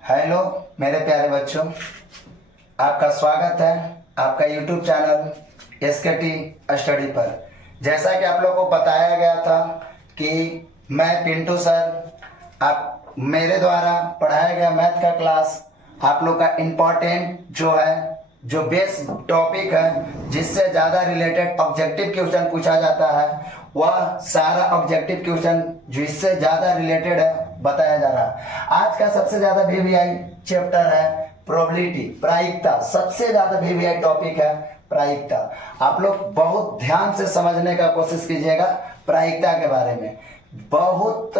Hello मेरे प्यारे बच्चों, आपका स्वागत है आपका YouTube चैनल SKT स्टडी पर। जैसा कि आप लोगों को बताया गया था कि मैं पिंटू सर, आप मेरे द्वारा पढ़ाया गया मैथ का क्लास आप लोग का इम्पोर्टेंट जो बेस टॉपिक है, जिससे ज़्यादा रिलेटेड ऑब्जेक्टिव क्वेश्चन पूछा जाता है, वह सारा ऑब्जेक्टिव क्वेश्चन जो इससे ज़्यादा रिलेटेड है बताया जा रहा है। आज का सबसे ज़्यादा VVI चैप्टर है प्रोबेबिलिटी, प्रायिकता। सबसे ज़्यादा VVI टॉपिक है प्रायिकता। आप लोग बहुत ध्यान से समझने का कोशिश कीजिएगा प्रायिकता के बारे में। बहुत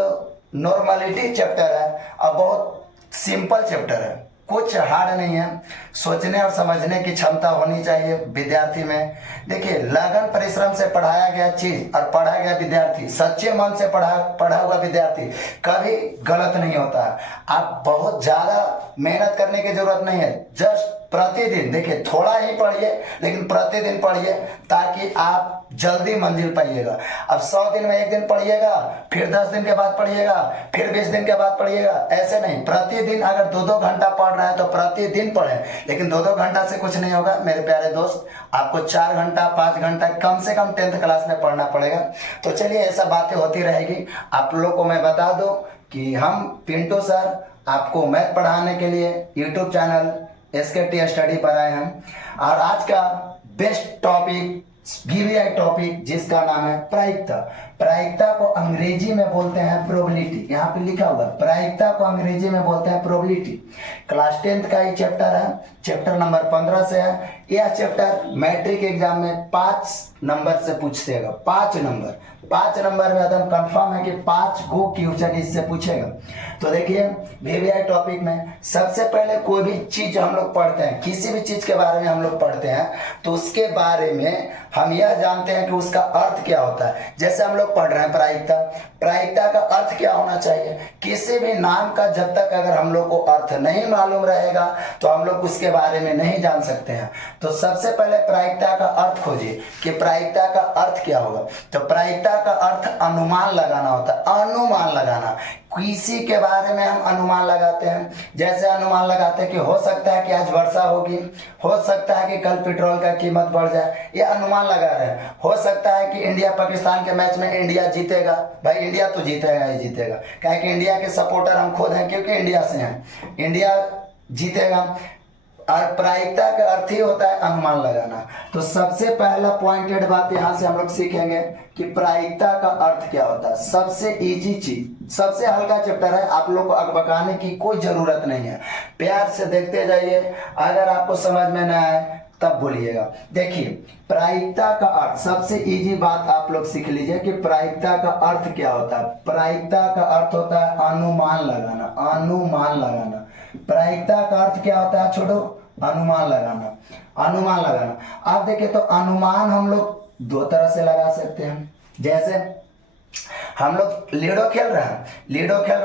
नॉर्मलिटी चैप्टर है और बहुत सिंपल चैप्टर है, कुछ हार्ड नहीं है। सोचने और समझने की क्षमता होनी चाहिए विद्यार्थी में। देखिए, लगन परिश्रम से पढ़ाया गया चीज और पढ़ा गया विद्यार्थी, सच्चे मन से पढ़ा हुआ विद्यार्थी कभी गलत नहीं होता है। आप बहुत ज्यादा मेहनत करने की जरूरत नहीं है, जस्ट प्रतिदिन देखिए, थोड़ा ही पढ़िए लेकिन प्रतिदिन पढ़िए ताकि आप जल्दी मंजिल पाइएगा। अब 100 दिन में एक दिन पढ़िएगा, फिर 10 दिन के बाद पढ़िएगा, फिर 20 दिन के बाद पढ़िएगा, ऐसे नहीं। प्रतिदिन अगर 2-2 घंटा पढ़ रहे हैं तो प्रतिदिन पढ़ें, लेकिन 2-2 घंटा से कुछ नहीं होगा मेरे प्यारे दोस्त। आपको 4 घंटा 5 घंटा कम से कम 10th क्लास में पढ़ना पड़ेगा। तो चलिए, ऐसा बातें होती रहेगी। आप लोग को मैं बता दूं कि हम पिंटू सर आपको मैथ पढ़ाने के लिए यूट्यूब चैनल SKT स्टडी पर आए हैं, और आज का बेस्ट टॉपिक VVI टॉपिक जिसका नाम है प्रायिकता। प्रायिकता को अंग्रेजी में बोलते हैं प्रोबेबिलिटी। यहाँ पे लिखा हुआ है, प्रायिकता को अंग्रेजी में बोलते हैं प्रोबेबिलिटी। क्लास 10th का ये चैप्टर है, चैप्टर नंबर 15 से है। यह चैप्टर मैट्रिक एग्जाम में 5 नंबर से पूछेगा। 5 नंबर में एकदम कंफर्म है कि 5 गो क्वेश्चन इससे पूछेगा। तो देखिए, VVI टॉपिक में सबसे पहले कोई भी चीज हम लोग पढ़ते हैं, किसी भी चीज के बारे में हम लोग पढ़ते हैं तो उसके बारे में हम यह जानते हैं कि उसका अर्थ क्या होता है। जैसे हम लोग पढ़ रहे हैं प्रायिकता का अर्थ क्या होना चाहिए। किसी भी नाम का जब तक अगर हम लोग को अर्थ नहीं मालूम रहेगा तो हम लोग उसके बारे में नहीं जान सकते हैं। तो सबसे पहले प्रायिकता का अर्थ खोजिए कि प्रायिकता का अर्थ क्या होगा। तो प्रायिकता का अर्थ अनुमान लगाना होता है। अनुमान लगाना, किसी के बारे में हम अनुमान लगाते हैं। जैसे अनुमान लगाते हैं कि हो सकता है कि आज वर्षा होगी, हो सकता है कि कल पेट्रोल का कीमत बढ़ जाए, ये अनुमान लगा रहे हैं। हो सकता है कि इंडिया पाकिस्तान के मैच में इंडिया जीतेगा। भाई, इंडिया तो जीतेगा ही जीतेगा, क्योंकि इंडिया के सपोर्टर हम खुद हैं, क्योंकि इंडिया से हैं। इंडिया जीतेगा। और प्रायिकता का अर्थ ही होता है अनुमान लगाना। तो सबसे पहला पॉइंटेड बात यहाँ से हम लोग सीखेंगे कि प्रायिकता का अर्थ क्या होता है। सबसे इजी चीज, सबसे हल्का चैप्टर है, आप लोग को अकबकाने की कोई जरूरत नहीं है। प्यार से देखते जाइए, अगर आपको समझ में न आए तब बोलिएगा। देखिए, प्रायिकता का अर्थ, सबसे इजी बात आप लोग सीख लीजिए कि प्रायिकता का अर्थ क्या होता है। प्रायिकता का अर्थ होता है अनुमान लगाना। अनुमान लगाना, प्रायिकता का अर्थ क्या होता है छोड़ो, अनुमान लगाना। अनुमान लगाना, आप देखिए तो अनुमान हम लोग 2 तरह से लगा सकते हैं। जैसे हम लोग लीडो खेल रहे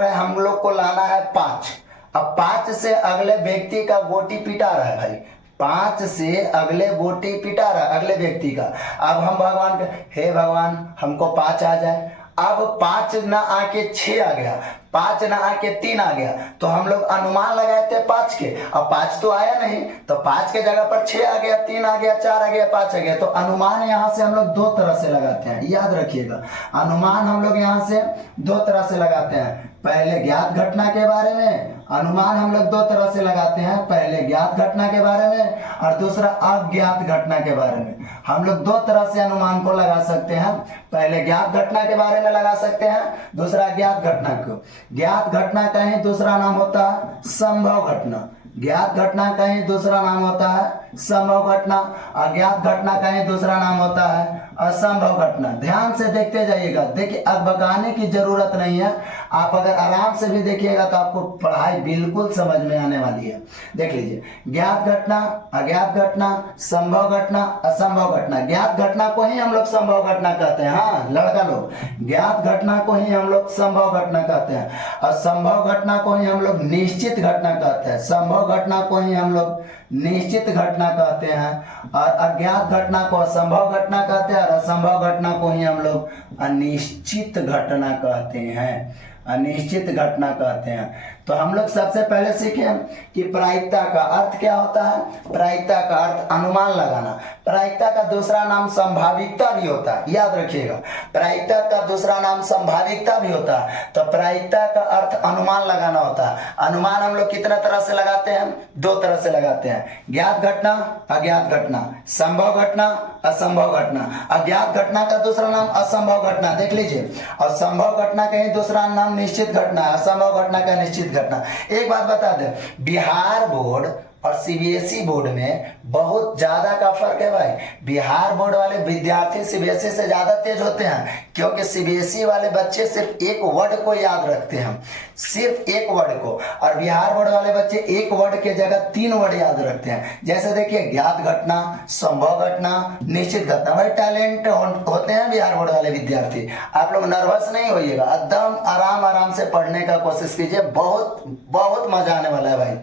हैं, हम लोग को लाना है 5। अब 5 से अगले व्यक्ति का गोटी पिटा रहा है। भाई, 5 से अगले गोटी पिटा रहा है अगले व्यक्ति का। अब हम भगवान के, हे भगवान हमको 5 आ जाए। अब 5 ना आके 6 आ गया, 5 ना आके 3 आ गया, तो हम लोग अनुमान लगाए थे 5 के। अब 5 तो आया नहीं, तो 5 के जगह पर 6 आ गया, 3 आ गया, 4 आ गया, 5 आ गया। तो अनुमान यहाँ से हम लोग 2 तरह से लगाते हैं, याद रखिएगा। अनुमान हम लोग यहाँ से 2 तरह से लगाते हैं। पहले ज्ञात घटना के बारे में अनुमान हम लोग 2 तरह से लगाते हैं। पहले ज्ञात घटना के बारे में और दूसरा अज्ञात घटना के बारे में। हम लोग 2 तरह से अनुमान को लगा सकते हैं। पहले ज्ञात घटना के बारे में लगा सकते हैं, दूसरा अज्ञात घटना को। ज्ञात घटना का ही दूसरा नाम होता है संभव घटना। ज्ञात घटना का ही दूसरा नाम होता है संभव घटना। अज्ञात घटना का ही दूसरा नाम होता है असंभव घटना। ध्यान से देखते जाइएगा। देखिए, अकबकाने की जरूरत नहीं है। आप अगर आराम से भी देखिएगा तो आपको पढ़ाई बिल्कुल समझ में आने वाली है। देख लीजिए, ज्ञात घटना, अज्ञात घटना, संभव घटना, असंभव घटना। ज्ञात घटना को ही हम लोग संभव घटना कहते हैं। हाँ लड़का लोग, ज्ञात घटना को ही हम लोग संभव घटना कहते हैं, और संभव घटना को ही हम लोग निश्चित घटना कहते हैं। संभव घटना को ही हम लोग निश्चित घटना कहते हैं, और अज्ञात घटना को असंभव घटना कहते हैं, और असंभव घटना को ही हम लोग अनिश्चित घटना कहते हैं। अनिश्चित घटना कहते हैं। तो हम लोग सबसे पहले सीखे कि प्रायिकता का अर्थ क्या होता है। प्रायिकता का अर्थ अनुमान लगाना। प्रायिकता का दूसरा नाम संभाविकता भी होता है, याद रखिएगा। प्रायिकता का दूसरा नाम संभाविकता भी होता है। तो प्रायिकता का अर्थ अनुमान लगाना होता है। अनुमान हम लोग कितने तरह से लगाते हैं? दो तरह से लगाते हैं, ज्ञात घटना, अज्ञात घटना, संभव घटना, असंभव घटना। अज्ञात घटना का दूसरा नाम असंभव घटना, देख लीजिए। और संभव घटना का ही दूसरा नाम निश्चित घटना, असंभव घटना का निश्चित घटना। एक बात बता दें, बिहार बोर्ड और सीबीएसई बोर्ड में बहुत ज्यादा का फर्क है भाई। बिहार बोर्ड वाले विद्यार्थी सीबीएसई से ज्यादा तेज होते हैं, क्योंकि सीबीएसई वाले बच्चे सिर्फ एक वर्ड को याद रखते हैं, सिर्फ एक वर्ड को। और बिहार बोर्ड वाले बच्चे एक वर्ड के जगह 3 वर्ड याद रखते हैं। जैसे देखिए, ज्ञात घटना, संभव घटना, निश्चित घटना। भाई टैलेंट होते हैं बिहार बोर्ड वाले विद्यार्थी। आप लोग नर्वस नहीं होइएगा, एकदम आराम आराम से पढ़ने का कोशिश कीजिए, बहुत बहुत मजा आने वाला है भाई।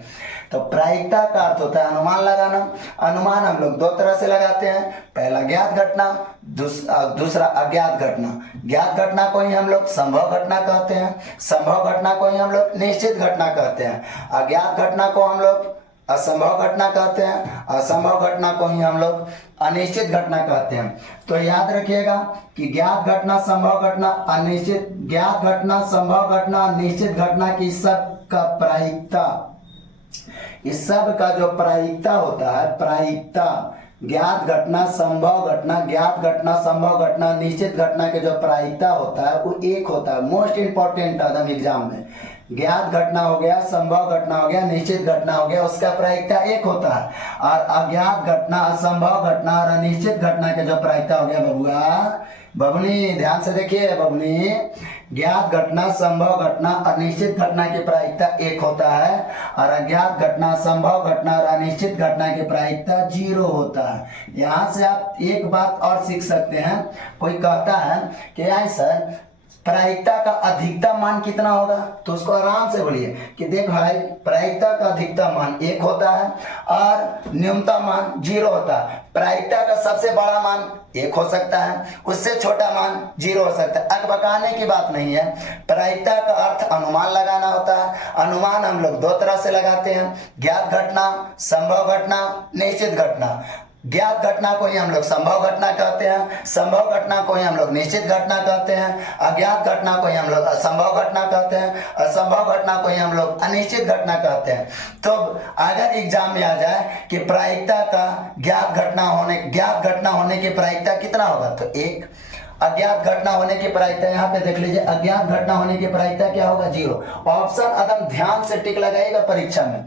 तो प्रायिकता का अर्थ होता है अनुमान लगाना। अनुमान हम लोग 2 तरह से लगाते हैं, पहला ज्ञात घटना, दूसरा अज्ञात घटना। ज्ञात घटना को ही हम लोग संभव घटना कहते हैं, संभव घटना को ही हम लोग निश्चित घटना कहते हैं, अज्ञात घटना को हम लोग असंभव घटना कहते हैं, असंभव घटना को ही हम लोग अनिश्चित घटना कहते हैं। तो याद रखिएगा कि ज्ञात घटना, संभव घटना, अनिश्चित, ज्ञात घटना, संभव घटना, निश्चित घटना की सब का प्रायिकता, इस सब का जो प्रायिकता होता है, प्रायिकता, ज्ञात घटना, संभव घटना, ज्ञात घटना, संभव घटना, निश्चित घटना के जो प्रायिकता होता है वो एक होता है। मोस्ट इंपॉर्टेंट एकदम एग्जाम में, ज्ञात घटना हो गया, संभव घटना हो गया, निश्चित घटना हो गया, उसका प्रायिकता एक होता है। और अज्ञात घटना, असंभव घटना और अनिश्चित घटना के जो प्रायिकता हो गया बबुआ, बबनी ध्यान से देखिए बबनी, ज्ञात घटना, संभव घटना और निश्चित घटना की प्रायिकता एक होता है, और अज्ञात घटना, संभव घटना और अनिश्चित घटना की प्रायिकता 0 होता है। यहाँ से आप एक बात और सीख सकते हैं। कोई कहता है कि यार सर प्रायिकता का अधिकतम मान कितना होगा, तो उसको आराम से बोलिए कि देख भाई, प्रायिकता का अधिकतम मान 1 होता है और न्यूनतम मान 0 होता है। प्रायिकता का सबसे बड़ा मान 1 हो सकता है, उससे छोटा मान 0 हो सकता है। अकबकाने की बात नहीं है। प्रायिकता का अर्थ अनुमान लगाना होता है। अनुमान हम लोग 2 तरह से लगाते हैं, ज्ञात घटना, संभव घटना, निश्चित घटना। ज्ञात घटना को ही हम लोग संभव घटना कहते हैं, संभव घटना को ही हम लोग निश्चित घटना कहते हैं, अज्ञात घटना को ही हम लोग असंभव घटना कहते हैं, असंभव घटना को ही हम लोग अनिश्चित घटना कहते हैं। तो अगर एग्जाम में आ जाए कि प्रायिकता का ज्ञात घटना होने की प्रायिकता कितना होगा, तो 1। अज्ञात घटना होने की प्रायिकता, यहाँ पे देख लीजिए, अज्ञात घटना होने की प्रायिकता क्या होगा, 0। ऑप्शन एकदम ध्यान से टिक लगाइएगा परीक्षा में।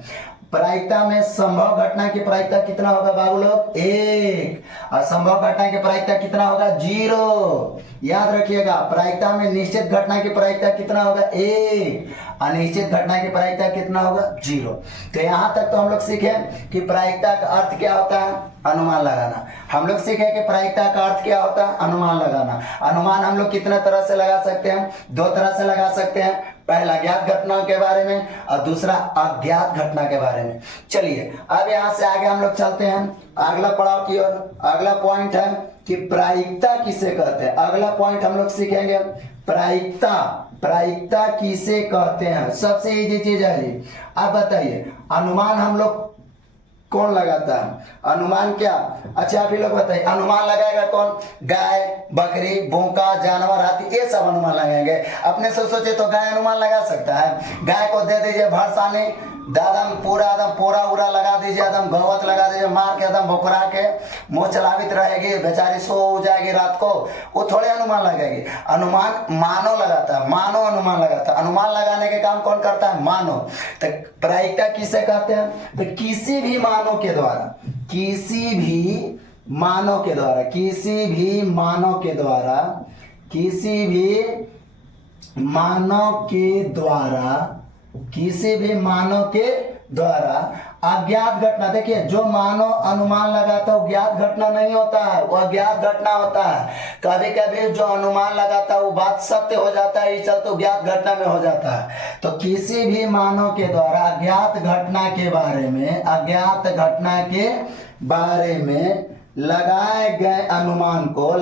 प्रायिकता में संभव घटना की प्रायिकता कितना होगा बाबू लोग, 1। असंभव घटना की प्रायिकता कितना होगा, 0। याद रखिएगा। प्रायिकता में निश्चित घटना की प्रायिकता कितना होगा, 1। अनिश्चित घटना की प्रायिकता कितना होगा, 0। तो यहाँ तक तो हम लोग सीखे कि प्रायिकता का अर्थ क्या होता है, अनुमान लगाना। हम लोग सीखे कि प्रायिकता का अर्थ क्या होता है, अनुमान लगाना। अनुमान हम लोग कितने तरह से लगा सकते हैं, 2 तरह से लगा सकते हैं, पहला ज्ञात घटना के बारे में और दूसरा अज्ञात घटना के बारे में। चलिए अब यहाँ से आगे हम लोग चलते हैं अगला पड़ाव की ओर। अगला पॉइंट है कि प्रायिकता किसे कहते हैं। अगला पॉइंट हम लोग सीखेंगे प्रायिकता। प्रायिकता किसे कहते हैं, सबसे इजी चीज है ये। अब बताइए, अनुमान हम लोग कौन लगाता है, अनुमान क्या, अच्छा आप ही लोग बताइए, अनुमान लगाएगा कौन, गाय, बकरी, भूखा, जानवर, हाथी, ये सब अनुमान लगाएंगे। अपने से सोचे तो गाय अनुमान लगा सकता है। गाय को दे दीजिए भरसाने, दादम पूरा एकदम पोरा उरा लगा दीजिए, एकदम गौवत लगा दीजिए, मार के एकदम भोकरा के मुंह चलावित रहेगी, बेचारी सो जाएगी रात को, वो थोड़े अनुमान लगेगी। अनुमान मानव लगाता है, मानव अनुमान लगाता है। अनुमान लगाने के काम कौन करता है, मानव। तो प्रायिकता किसे कहते हैं, तो किसी भी मानव के द्वारा, किसी भी मानव के द्वारा, किसी भी मानव के द्वारा, किसी भी मानव के द्वारा, किसी भी मानव के द्वारा अज्ञात घटना। देखिए, जो मानव अनुमान लगाता है वो ज्ञात घटना नहीं होता है, वो अज्ञात घटना होता है। कभी कभी जो अनुमान लगाता है वो बात सत्य हो जाता है, इस चलते ज्ञात घटना में हो जाता है। तो किसी भी मानव के द्वारा अज्ञात घटना के बारे में, अज्ञात घटना के बारे में लगाए गए अनुमान को,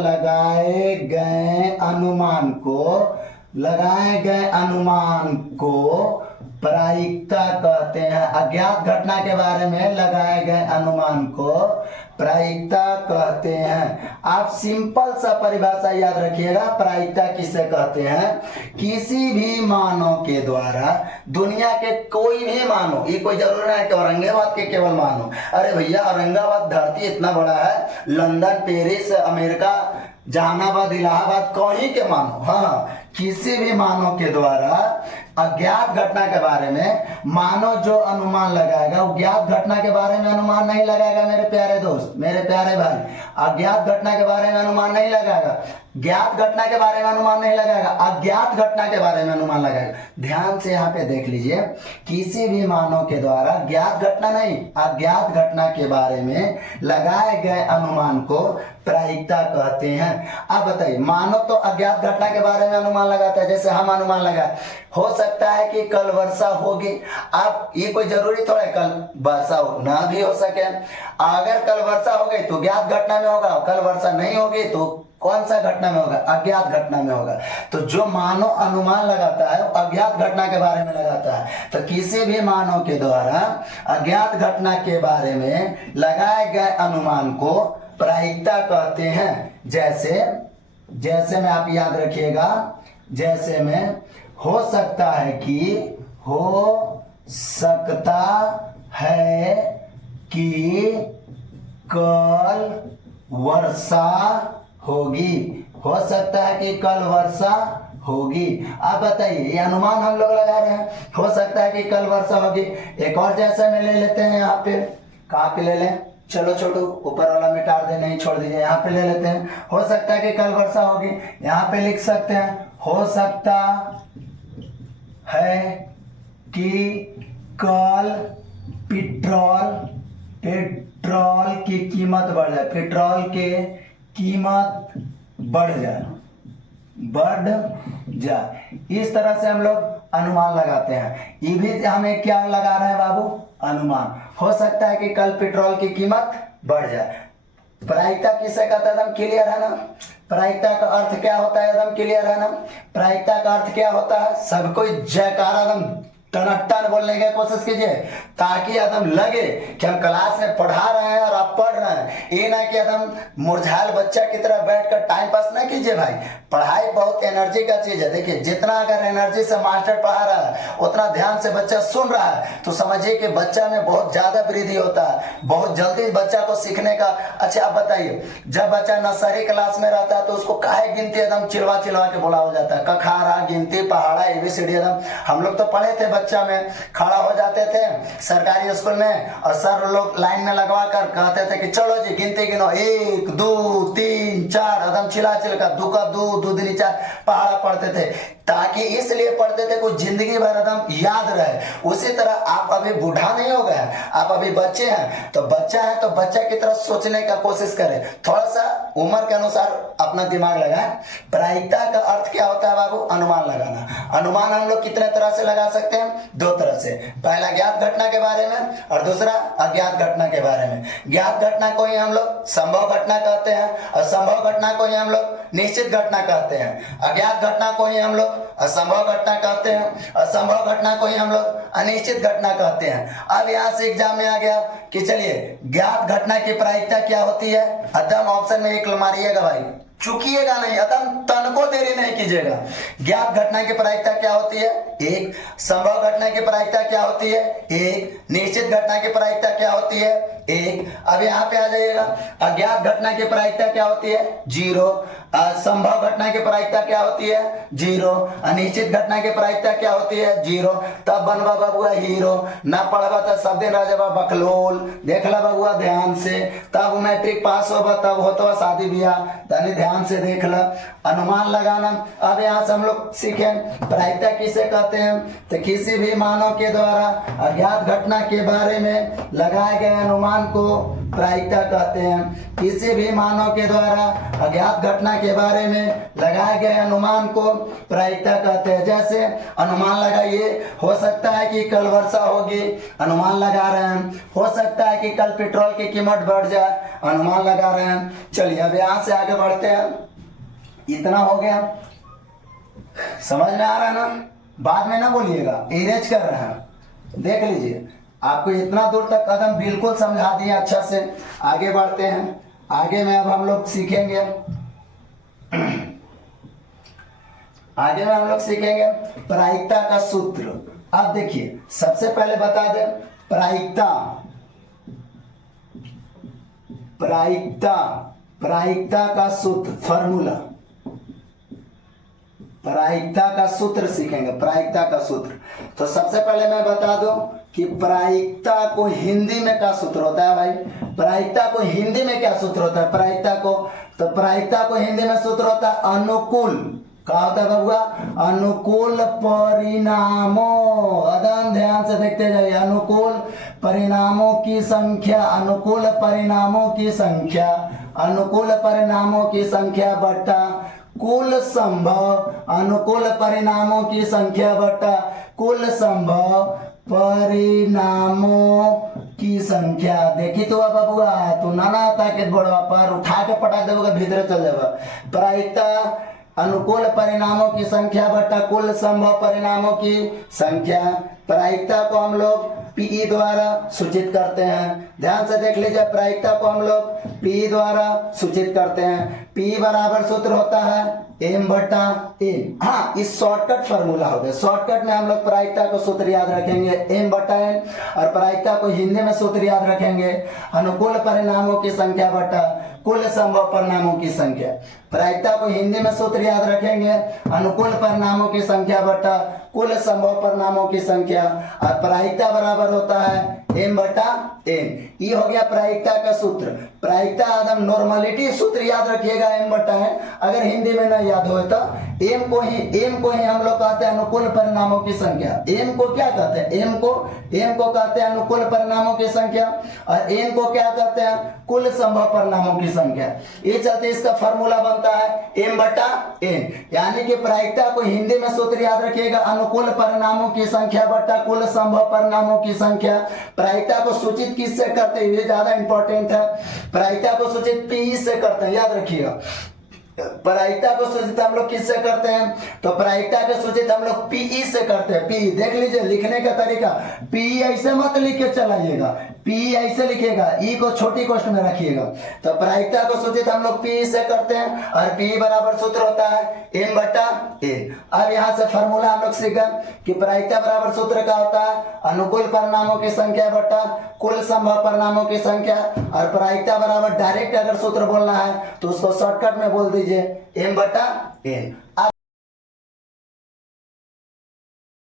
लगाए गए अनुमान को प्रायिकता कहते हैं। अज्ञात घटना के बारे में लगाए गए अनुमान को प्रायिकता कहते हैं। आप सिंपल सा परिभाषा याद रखिएगा, प्रायिकता किसे कहते हैं? किसी भी मानव के द्वारा, दुनिया के कोई भी मानव, ये कोई जरूरी नहीं है कि औरंगाबाद के केवल मानव। अरे भैया, औरंगाबाद धरती इतना बड़ा है, London, Paris, America, Jehanabad, Allahabad, कहीं के मानव, हाँ, किसी भी मानव के द्वारा अज्ञात घटना के बारे में मानव जो अनुमान लगाएगा, वो ज्ञात घटना के बारे में अनुमान नहीं लगाएगा। मेरे प्यारे दोस्त, मेरे प्यारे भाई, अज्ञात घटना के बारे में अनुमान नहीं लगाएगा, ज्ञात घटना के बारे में अनुमान नहीं लगाएगा, अज्ञात घटना के बारे में अनुमान लगाएगा। ध्यान से यहाँ पे देख लीजिए, किसी भी मानव के द्वारा ज्ञात घटना नहीं, अज्ञात घटना के बारे में लगाए गए अनुमान को प्रायिकता कहते हैं। अब बताइए, मानव तो अज्ञात घटना के बारे में अनुमान लगाता है, जैसे हम अनुमान लगाए, हो सकता है कि कल वर्षा होगी। अब ये कोई जरूरी थोड़ा है कल वर्षा हो, ना भी हो सके। अगर कल वर्षा हो गई तो ज्ञात घटना में होगा, कल वर्षा नहीं होगी तो कौन सा घटना में होगा? अज्ञात घटना में होगा। तो जो मानव अनुमान लगाता है वो अज्ञात घटना के बारे में लगाता है। तो किसी भी मानव के द्वारा अज्ञात घटना के बारे में लगाए गए अनुमान को प्रायिकता कहते हैं। जैसे में आप याद रखिएगा, जैसे में हो सकता है कि कल वर्षा होगी, हो सकता है कि कल वर्षा होगी। आप बताइए, ये अनुमान हम लोग लगा रहे हैं, हो सकता है कि कल वर्षा होगी। एक और जैसे में ले लेते हैं, यहाँ पे कहाँ पे ले लें, चलो छोटू, ऊपर वाला मिटा दे, नहीं छोड़ दीजिए, यहाँ पे ले लेते हैं। हो सकता है कि कल वर्षा होगी, यहाँ पे लिख सकते हैं, हो सकता है कि कल पेट्रोल की कीमत बढ़ जाए, पेट्रोल के कीमत बढ़ जाए। इस तरह से हम लोग अनुमान लगाते हैं। ये भी हमें क्या लगा रहे हैं बाबू? अनुमान। हो सकता है कि कल पेट्रोल की कीमत बढ़ जाए। प्रायिकता किसे कहता है? एकदम क्लियर है ना? प्रायिकता का अर्थ क्या होता है? एकदम क्लियर है ना? प्रायिकता का अर्थ क्या होता है? सब कोई जयकारा एकदम टन बोलने की कोशिश कीजिए, ताकि एकदम लगे कि हम क्लास में पढ़ा रहे हैं और आप पढ़ रहे हैं। ये ना कि एकदम मुरझाल बच्चा की तरह बैठकर टाइम पास ना कीजिए भाई। पढ़ाई बहुत एनर्जी का चीज है। देखिए, जितना अगर एनर्जी से मास्टर पढ़ा रहा है, उतना ध्यान से बच्चा सुन रहा है, तो समझिए कि बच्चा में बहुत ज्यादा वृद्धि होता है, बहुत जल्दी बच्चा को सीखने का। अच्छा, आप बताइए, जब बच्चा नर्सरी क्लास में रहता है तो उसको काहे गिनती एकदम चिलवा के बोला हो जाता है, कखारा, गिनती, पहाड़ा, ABCD एकदम। हम लोग तो पढ़े थे, बच्चा में खड़ा हो जाते थे सरकारी स्कूल में, और सर लोग लाइन में लगवा कर कहते थे कि चलो जी गिनती गिनो, 1 2 3 4, एकदम चिल्ला कर, 2 का 2 2 दूनी 4 पहाड़ा पढ़ते थे। ताकि इसलिए पढ़ते थे कुछ जिंदगी भर एकदम याद रहे। उसी तरह आप अभी बूढ़ा नहीं हो गए, आप अभी बच्चे हैं, तो बच्चा है तो बच्चा की तरह सोचने का कोशिश करें, थोड़ा सा उम्र के अनुसार अपना दिमाग लगाएं। प्रायिकता का अर्थ क्या होता है बाबू? अनुमान लगाना। अनुमान हम लोग कितने तरह से लगा सकते हैं? 2 तरह से। पहला ज्ञात घटना के बारे में, और दूसरा अज्ञात घटना के बारे में। ज्ञात घटना को ही हम लोग संभव घटना कहते हैं, और संभव घटना को ही हम लोग निश्चित घटना कहते हैं। अज्ञात घटना को ही हम लोग असंभव घटना कहते हैं, असंभव घटना को ही हम लोग अनिश्चित घटना कहते हैं। अब यहाँ से एग्जाम में आ गया कि चलिए, ज्ञात घटना की प्रायिकता क्या होती है? एकदम ऑप्शन में 1 मारिएगा भाई, चुकिएगा नहीं, एकदम तन को देरी नहीं कीजिएगा। ज्ञात घटना की प्रायिकता क्या होती है? 1। संभव घटना की प्रायिकता क्या होती है? 1। निश्चित घटना की प्रायिकता क्या होती है? 1। अब यहाँ पे आ जाइएगा, अज्ञात घटना की प्रायिकता क्या होती है? 0। संभव घटना की प्रायिकता क्या होती है? 0। अनिश्चित घटना की प्रायिकता क्या होती है? 0। तब बनवा बबुआ हीरो, ना पढ़वा तो सब दिन रह जाबा बकलोल। देखला बबुआ ध्यान से, तब मैट्रिक पास होगा, तब होता शादी ब्याह, तनी ध्यान से देख ला। अनुमान लगाना, अब यहाँ से हम लोग सीखे प्रायिकता किसे कहते हैं? तो किसी भी मानव के द्वारा अज्ञात घटना के बारे में लगाए गए अनुमान को प्रायिकता कहते हैं। किसी भी मानव के द्वारा अज्ञात घटना के बारे में लगाए गए अनुमान को प्रायिकता कहते हैं। जैसे अनुमान लगाइए, हो सकता है कि कल वर्षा होगी, अनुमान लगा रहे हैं। हो सकता है कि कल पेट्रोल की कीमत बढ़ जाए, अनुमान लगा रहे हैं। चलिए अब यहाँ से आगे बढ़ते हैं। इतना हो गया, समझ में आ रहा है ना? बाद में ना बोलिएगा, इरेज कर रहे हैं। देख लीजिए, आपको इतना दूर तक कदम बिल्कुल समझा दिए अच्छा से। आगे बढ़ते हैं। आगे में अब हम लोग सीखेंगे, आगे में हम लोग सीखेंगे प्रायिकता का सूत्र। अब देखिए, सबसे पहले बता दें प्रायिकता, प्रायिकता, प्रायिकता का सूत्र, फॉर्मूला, प्रायिकता का सूत्र सीखेंगे। प्रायिकता का सूत्र, तो सबसे पहले मैं बता दूं कि प्रायिकता को हिंदी में क्या सूत्र होता है भाई। प्रायिकता को हिंदी में क्या सूत्र होता है प्रायिकता को, तो प्रायिकता को हिंदी में सूत्र होता है अनुकूल। क्या होता है बबुआ, अनुकूल परिणामों। एकदम ध्यान से देखते जाइए, अनुकूल परिणामों की संख्या, अनुकूल परिणामों की संख्या, अनुकूल परिणामों की संख्या बटा कुल संभव, अनुकूल परिणामों की संख्या बटा कुल संभव परिणामों की संख्या। देखी तो बबुआ, तो नाना ताकत बड़वा पर उठा के पटा देगा, भीतर चल जाएगा। प्रायिकता अनुकूल परिणामों की संख्या बटा कुल संभव परिणामों की संख्या। प्रायिकता को हम लोग पीई द्वारा सूचित करते हैं। ध्यान से देख लीजिए, प्रायिकता को हम लोग पी द्वारा सूचित करते हैं। पी बराबर सूत्र होता है एम बटा एन। हाँ, इस शॉर्टकट फॉर्मूला हो गया। शॉर्टकट में हम लोग प्रायिकता को सूत्र याद रखेंगे एम बटा एन, और प्रायिकता को हिंदी में सूत्र याद रखेंगे अनुकूल परिणामों की संख्या बटा कुल संभव परिणामों की संख्या। प्रायिकता को हिंदी में सूत्र याद रखेंगे अनुकूल परिणामों की संख्या बटा कुल संभव परिणामों की संख्या, और प्रायिकता बराबर होता है एम बटा एन। ये हो गया प्रायिकता का सूत्र। प्रायिकता एकदम नॉर्मलिटी सूत्र याद रखिएगा एम बटा एन। अगर हिंदी में नहीं याद हो तो एम को ही हम लोग कहते हैं अनुकूल परिणामों की संख्या। एम को क्या कहते हैं, एम को कहते हैं अनुकूल परिणामों की संख्या, और एन को क्या कहते हैं कुल संभव परिणामों की संख्या। ये चलते इसका फॉर्मूला बनता है एम बटा एन। यानी कि प्रायिकता को हिंदी में सूत्र याद रखिएगा अनुकूल परिणामों की संख्या बटा कुल संभव परिणामों की संख्या। प्रायिकता को सूचित किससे करते हैं, ये ज्यादा इंपॉर्टेंट है। प्रायिकता को सूचित पी से करते हैं, याद रखिएगा। प्रायिकता को सूचित हम लोग किससे करते हैं, तो प्रायिकता को सूचित हम लोग पीई से करते हैं। पी देख लीजिए लिखने का तरीका, पी ऐसे मत लिख के चलाइएगा, पी ऐसे लिखिएगा, ई को छोटी कोष्ठ में रखिएगा। तो प्रायिकता को सूचित हम लोग पी से करते हैं, और पी बराबर सूत्र होता है एम बटा एन। अब यहाँ से फॉर्मूला हम लोग सीखा कि प्रायिकता बराबर सूत्र का होता है अनुकूल परिणामों की संख्या बटा कुल संभव परिणामों की संख्या, और प्रायिकता बराबर डायरेक्ट अगर सूत्र बोलना है तो उसको शॉर्टकट में बोल दीजिए एम बटा एन।